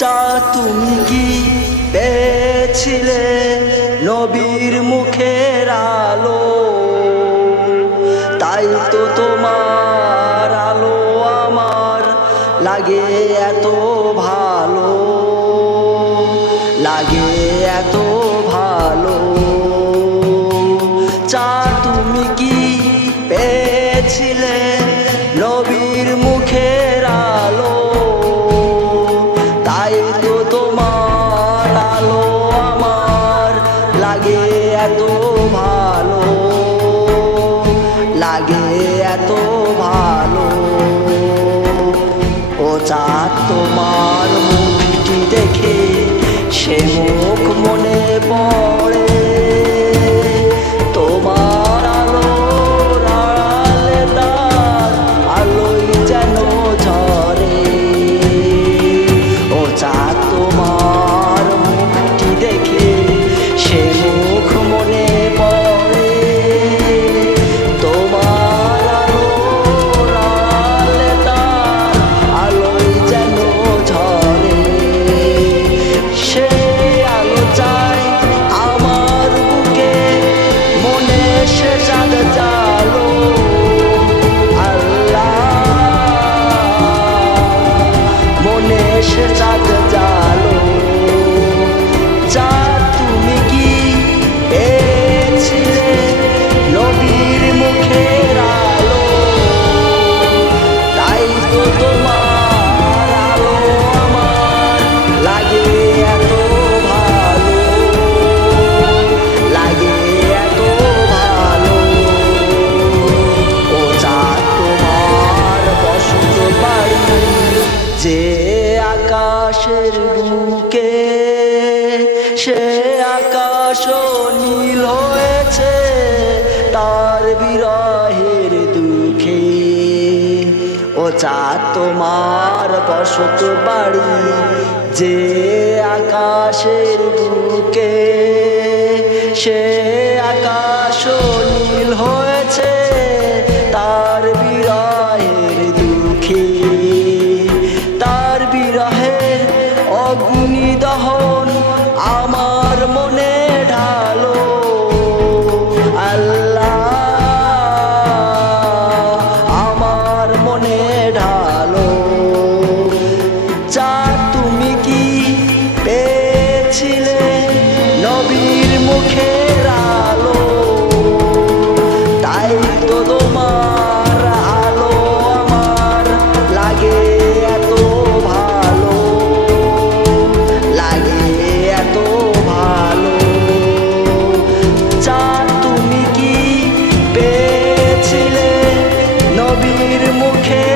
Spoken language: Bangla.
চা তুমি কি পেয়েছিলে নবীর মুখের আলো? তাই তো তোমার আলো আমার লাগে এত ভালো, লাগে এত ভালো। চা তুমি কি পেয়েছিলে নবীর মুখের আলো? তাই তো তোমার আলো আমার লাগে এত ভালো, লাগে এত ভালো। ও চাঁদ তোমার মুখটি দেখে সে মুখ মনে পড়ে, তোমার আলোর আড়ালে তার আলোই যেন ঝরে। ও চাঁদ তোমার মুখটি দেখে সে মুখ মনে পড়ে, তোমার আলোর আড়ালে তার আলোই যেন ঝরে। সে আলো চাই আমার বুকে, মনে সে চাঁদ জালো। আল্লাহ মনে সে চাঁদ জালো। চাঁদ তুমি কি পেয়েছিলে নবীর মুখের আলো? তাই তো তোমার আলো আমার লাগে এত ভালো, লাগে এত ভালো। ও চাঁদ তোমার বসত বাড়ি যে আকাশের বুকে, সে আকাশও নীল হয়েছে তার বিরহের দুঃখে। ও চাঁদ তোমার বসত বাড়ি যে আকাশের বুকে, সে আকাশও নীল হয়েছে তার বিরহের দুঃখে। তার বিরহের অগ্নি দহন আমার মনে ঢালো। আল্লাহ আমার মনে ঢালো। চাঁদ তুমি কি পেয়েছিলে নবীর মুখের আলো? তাই তো তোমার আলো আমার লাগে এত ভালো, লাগে এত ভালো। চাঁদ তুমি কি পেয়েছিলে নবীর মুখে